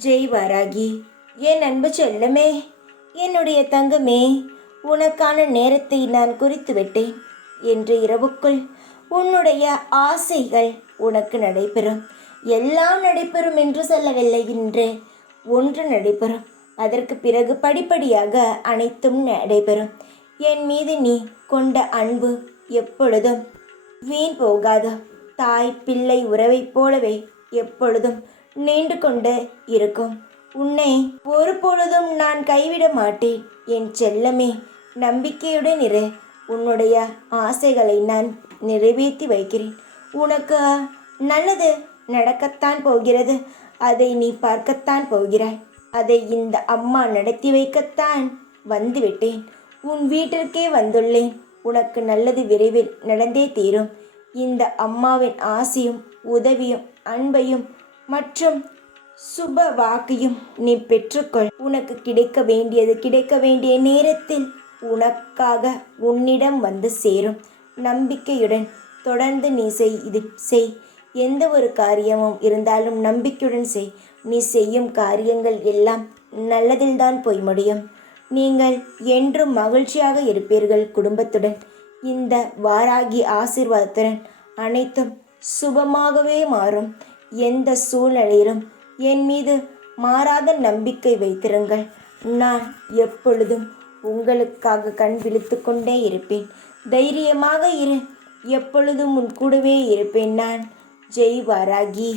ஜெய் வாராகி. என் அன்பு செல்லமே, என்னுடைய தங்கமே, உனக்கான நேரத்தை நான் குறித்து விட்டேன். இன்று இரவுக்குள் உன்னுடைய ஆசைகள் உனக்கு நடைபெறும். எல்லாம் நடைபெறும் என்று சொல்லவில்லை, இன்று ஒன்று நடைபெறும். அதற்கு பிறகு படிப்படியாக அனைத்தும் நடைபெறும். என் மீது நீ கொண்ட அன்பு எப்பொழுதும் வீண் போகாது. தாய் பிள்ளை உறவைப் போலவே எப்பொழுதும் நீண்டு கொண்டு இருக்கும். உன்னை ஒரு பொழுதும் நான் கைவிட மாட்டேன் என் செல்லமே. நம்பிக்கையுடன் இரு. உன்னுடைய ஆசைகளை நான் நிறைவேற்றி வைக்கிறேன். உனக்கு நல்லது நடக்கத்தான் போகிறது. அதை நீ பார்க்கத்தான் போகிறாய். அதை இந்த அம்மா நடத்தி வைக்கத்தான் வந்துவிட்டேன். உன் வீட்டிற்கே வந்துள்ளேன். உனக்கு நல்லது விரைவில் நடந்தே தீரும். இந்த அம்மாவின் ஆசையும் உதவியும் அன்பையும் மற்றும் சுப வாக்கையும் நீ பெற்றுக்கொள். உனக்கு கிடைக்க வேண்டியது கிடைக்க வேண்டிய நேரத்தில் உனக்காக உன்னிடம் வந்து சேரும். நம்பிக்கையுடன் தொடர்ந்து நீ செய். எந்த ஒரு காரியமும் இருந்தாலும் நம்பிக்கையுடன் செய். நீ செய்யும் காரியங்கள் எல்லாம் நல்லதில்தான் போய் முடியும். நீங்கள் என்றும் மகிழ்ச்சியாக இருப்பீர்கள் குடும்பத்துடன். இந்த வாராகி ஆசீர்வாதத்துடன் அனைத்தும் சுபமாகவே மாறும். எந்த சூழ்நிலையிலும் என் மீது மாறாத நம்பிக்கை வைத்திருங்கள். நான் எப்பொழுதும் உங்களுக்காக கண் விழித்து கொண்டே இருப்பேன். தைரியமாக இரு. எப்பொழுதும் உன் கூடவே இருப்பேன் நான். ஜெய் வாராகி.